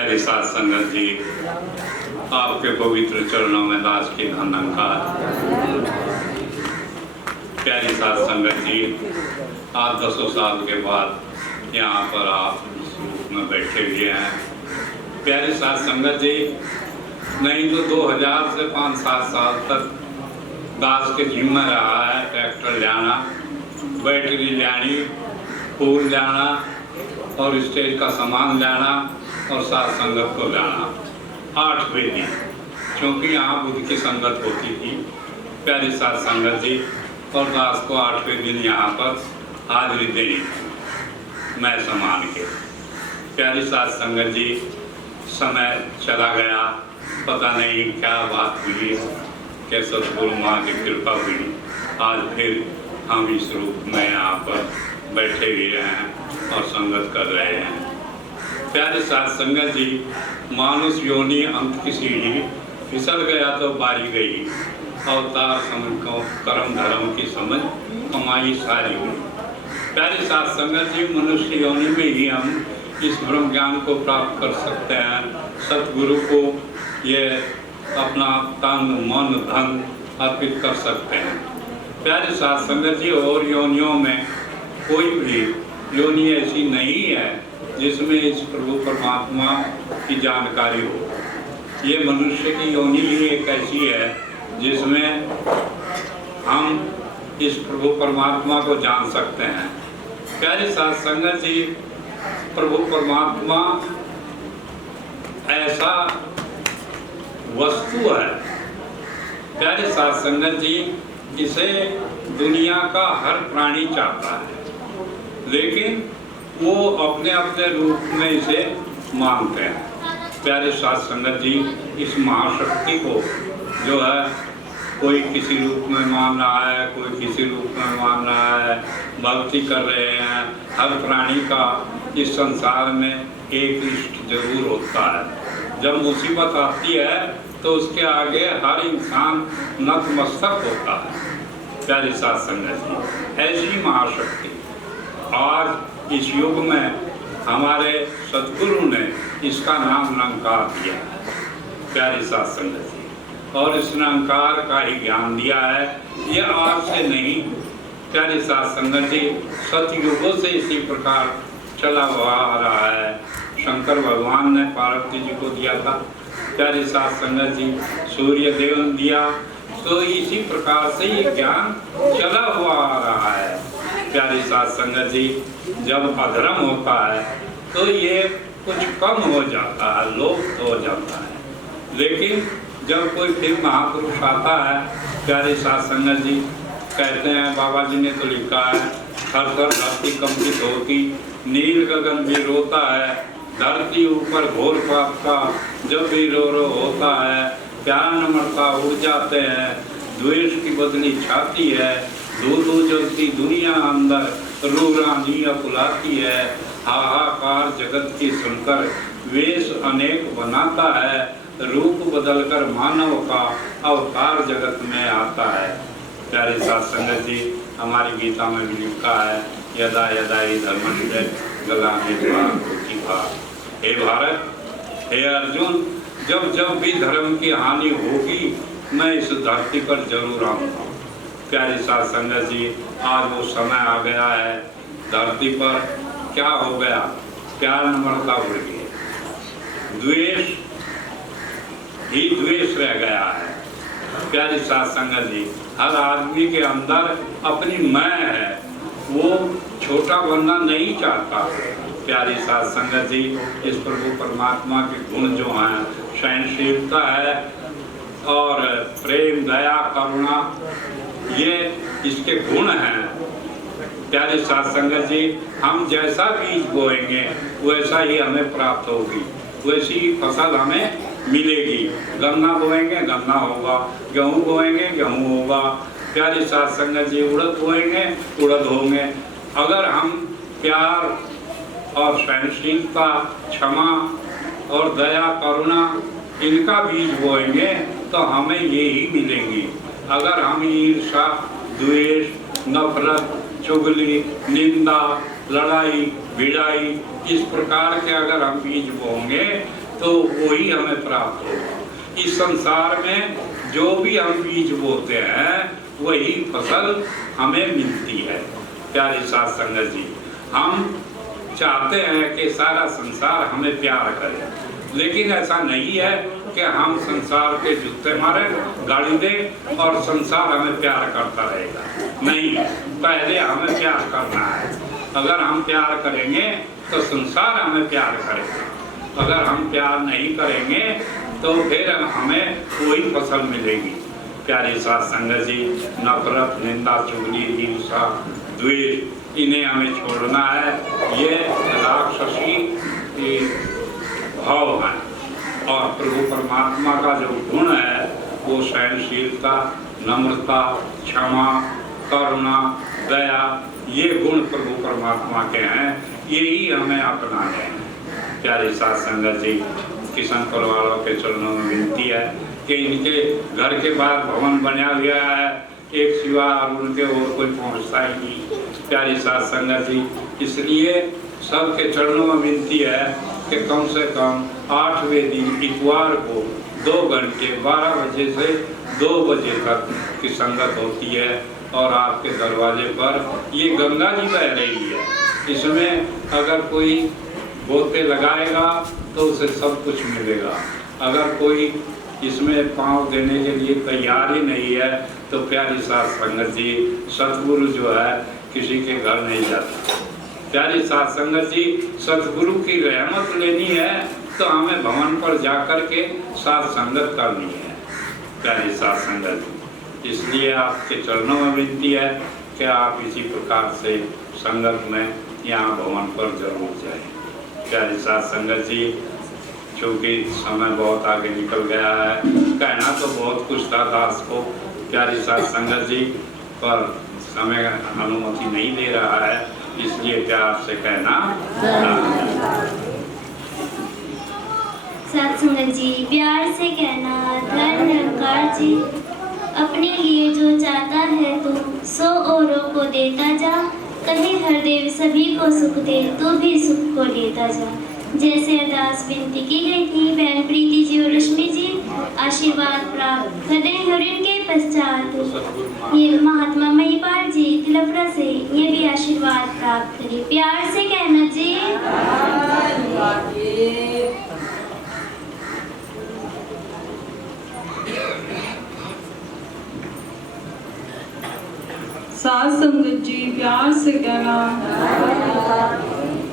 प्यारे साथ संगत जी, आपके पवित्र चरणों में दास के नमस्कार। प्यारे साथ संगत जी, आज 200 साल के बाद यहाँ पर आप इस रूप में बैठे हुए हैं। प्यारे साथ संगत जी, नहीं तो 2000 से 5-7 साल तक दास के जिम्मा रहा है ट्रैक्टर लाना, बैटरी लानी, फूल लाना और स्टेज का सामान लाना और साथ संगत को लाना 8वें दिन, क्योंकि यहाँ बुद्ध की संगत होती थी। प्यारी साथ संगत जी, और दास को 8वें दिन यहाँ पर हाजिरी देनी थी मैं समान के। प्यारी साथ संगत जी, समय चला गया, पता नहीं क्या बात हुई, क्या सतगुरु माँ की कृपा हुई, आज फिर हम इस रूप में यहाँ पर बैठे हुए हैं और संगत कर रहे हैं। प्यारे साथ संगत जी, मानुष योनि अंत की सीढ़ी, फिसल गया तो बारी गई, अवतार समझ को कर्म धर्म की समझ कमाई सारी हुई। प्यारे साथ संगत जी, मनुष्य योनि में ही हम इस ब्रह्म ज्ञान को प्राप्त कर सकते हैं। सतगुरु को ये अपना तन मन धन अर्पित कर सकते हैं। प्यारे साथ संगत जी, और योनियों में कोई भी योनि ऐसी नहीं है जिसमें इस प्रभु परमात्मा की जानकारी हो। ये मनुष्य की योनि ही एक ऐसी है जिसमें हम इस प्रभु परमात्मा को जान सकते हैं। प्यारे साथ संगत जी, प्रभु परमात्मा ऐसा वस्तु है, प्यारे साथ संगत जी, इसे दुनिया का हर प्राणी चाहता है, लेकिन वो अपने अपने रूप में इसे मानते हैं। प्यारे साथ संगत जी, इस महाशक्ति को जो है कोई किसी रूप में मान रहा है, कोई किसी रूप में मान रहा है, भक्ति कर रहे हैं। हर प्राणी का इस संसार में एक इष्ट जरूर होता है। जब मुसीबत आती है तो उसके आगे हर इंसान नतमस्तक होता है। प्यारे साथ संगत जी, ऐसी महाशक्ति आज इस युग में हमारे सतगुरु ने इसका नाम निरंकार दिया है। प्यारे साथ संगत जी, और इस निरंकार का ही ज्ञान दिया है। ये आज से नहीं, प्यारे साथ संगत जी, सतयुगों से इसी प्रकार चला हुआ आ रहा है। शंकर भगवान ने पार्वती जी को दिया था, प्यारे साथ संगत जी, सूर्य देव ने दिया, तो इसी प्रकार से ये ज्ञान चला हुआ आ रहा है। प्यारे साथ संगत जी, जब अधर्म होता है तो ये कुछ कम हो जाता है, लोप हो जाता है, लेकिन जब कोई फिर महापुरुष आता है, प्यारे साथ संगत जी, कहते हैं, बाबा जी ने तो लिखा है, हर थर धरती कंपित होती, नील गगन भी रोता है, धरती ऊपर घोर पाप का जब भी रो रो होता है, प्यार नम्रता उड़ जाते हैं, द्वेष की बदली छाती है, धू जलती दुनिया अंदर रू रानी बुलाती है, हाहाकार जगत की सुनकर वेश अनेक बनाता है, रूप बदलकर मानव का अवतार जगत में आता है। प्यारे साथ संगत जी, हमारी गीता में भी लिखा है, यदा यदा ही धर्मस्य ग्लानिर्भूतिः। हे भारत, हे अर्जुन, जब जब भी धर्म की हानि होगी मैं इस धरती पर जरूर आऊँगा। प्यारे साथ संगत जी, आज वो समय आ गया है, धरती पर क्या हो गया, प्यार नम्रता उड़ गई, द्वेष ही द्वेष रह गया है। प्यारे साथ संगत जी, हर आदमी के अंदर अपनी मैं है, वो छोटा बनना नहीं चाहता। प्यारे साथ संगत जी, इस प्रभु परमात्मा के गुण जो हैं, सहनशीलता है और प्रेम, दया, करुणा, ये इसके गुण हैं। प्यारे साथ संगत जी, हम जैसा बीज बोएंगे वैसा ही हमें प्राप्त होगी, वैसी ही फसल हमें मिलेगी। गन्ना बोएंगे गन्ना होगा, गेहूँ बोएंगे गेहूँ होगा। प्यारे साथ संगत जी, उड़द बोएंगे उड़द होंगे। अगर हम प्यार और सहनशीलता, क्षमा और दया, करुणा, इनका बीज बोएंगे तो हमें ये ही मिलेंगी। अगर हम ईर्ष्या, द्वेष, नफरत, चुगली, निंदा, लड़ाई, भिड़ाई, इस प्रकार के अगर हम बीज बोएंगे तो वही हमें प्राप्त होगा। इस संसार में जो भी हम बीज बोते हैं वही फसल हमें मिलती है। प्यारे साथ संगत जी, हम चाहते हैं कि सारा संसार हमें प्यार करे, लेकिन ऐसा नहीं है कि हम संसार के जूते मारे, गाली दे और संसार हमें प्यार करता रहेगा। नहीं, पहले हमें प्यार करना है। अगर हम प्यार करेंगे तो संसार हमें प्यार करेगा। अगर हम प्यार नहीं करेंगे तो फिर हमें कोई फसल मिलेगी। प्यारे साथ संगत जी, नफरत, निंदा, चुगली, हिंसा, द्वेष, इन्हें हमें छोड़ना है। ये राक्षसी भाव है। और प्रभु परमात्मा का जो गुण है वो सहनशीलता, नम्रता, क्षमा, करुणा, दया, ये गुण प्रभु परमात्मा के हैं। यही हमें अपनाने हैं। प्यारे साथ संगत जी, किशनपुर वालों के चरणों में विनती है कि इनके घर के बाहर भवन बना हुआ है, एक सिवा और उनके और कोई पहुंचता ही नहीं। प्यारी साथ संगत जी, इसलिए सबके चरणों में विनती है कि कम से कम 8वें दिन इतवार को 2 घंटे 12 बजे से 2 बजे तक की संगत होती है। और आपके दरवाजे पर ये गंगा जी बह रही है। इसमें अगर कोई गोते लगाएगा तो उसे सब कुछ मिलेगा। अगर कोई इसमें पाँव देने के लिए तैयार ही नहीं है तो प्यारी साथ संगत जी, सतगुरु जो है किसी के घर नहीं जाता। प्यारी साथ संगत जी, सतगुरु की रहमत लेनी है तो हमें भवन पर जाकर के साथ संगत करनी है। प्यारी साथ संगत जी, इसलिए आपके चरणों में विनती है कि आप इसी प्रकार से संगत में यहाँ भवन पर जरूर जाएं। प्यारी साथ संगत जी, चूँकि समय बहुत आगे निकल गया है, कहना तो बहुत कुछ था दास को प्यारी साथ संगत जी, पर समय अनुमति नहीं दे रहा है, इसलिए प्यार से कहना। साथ संगत जी, प्यार से कहना, धन निरंकार जी, अपने लिए जो चाहता है तू सो औरों को देता जा, कहे हर देव सभी को सुख दे, तू भी सुख को लेता जा। जैसे अरदास विनती की गई थी, बहन प्रीति जी और रश्मि जी आशीर्वाद प्राप्त कर रहे हैं। और इनके पश्चात ये महात्मा महिपाल जी तिलपरा से ये भी आशीर्वाद प्राप्त करें। प्यार से कहना जी। साथ संगत जी, प्यार से कहना।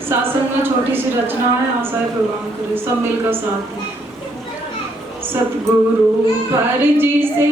सात्संग में छोटी सी रचना है, आशा है प्रोग्राम करे, सब मिलकर साथ में। सतगुरु पर जी से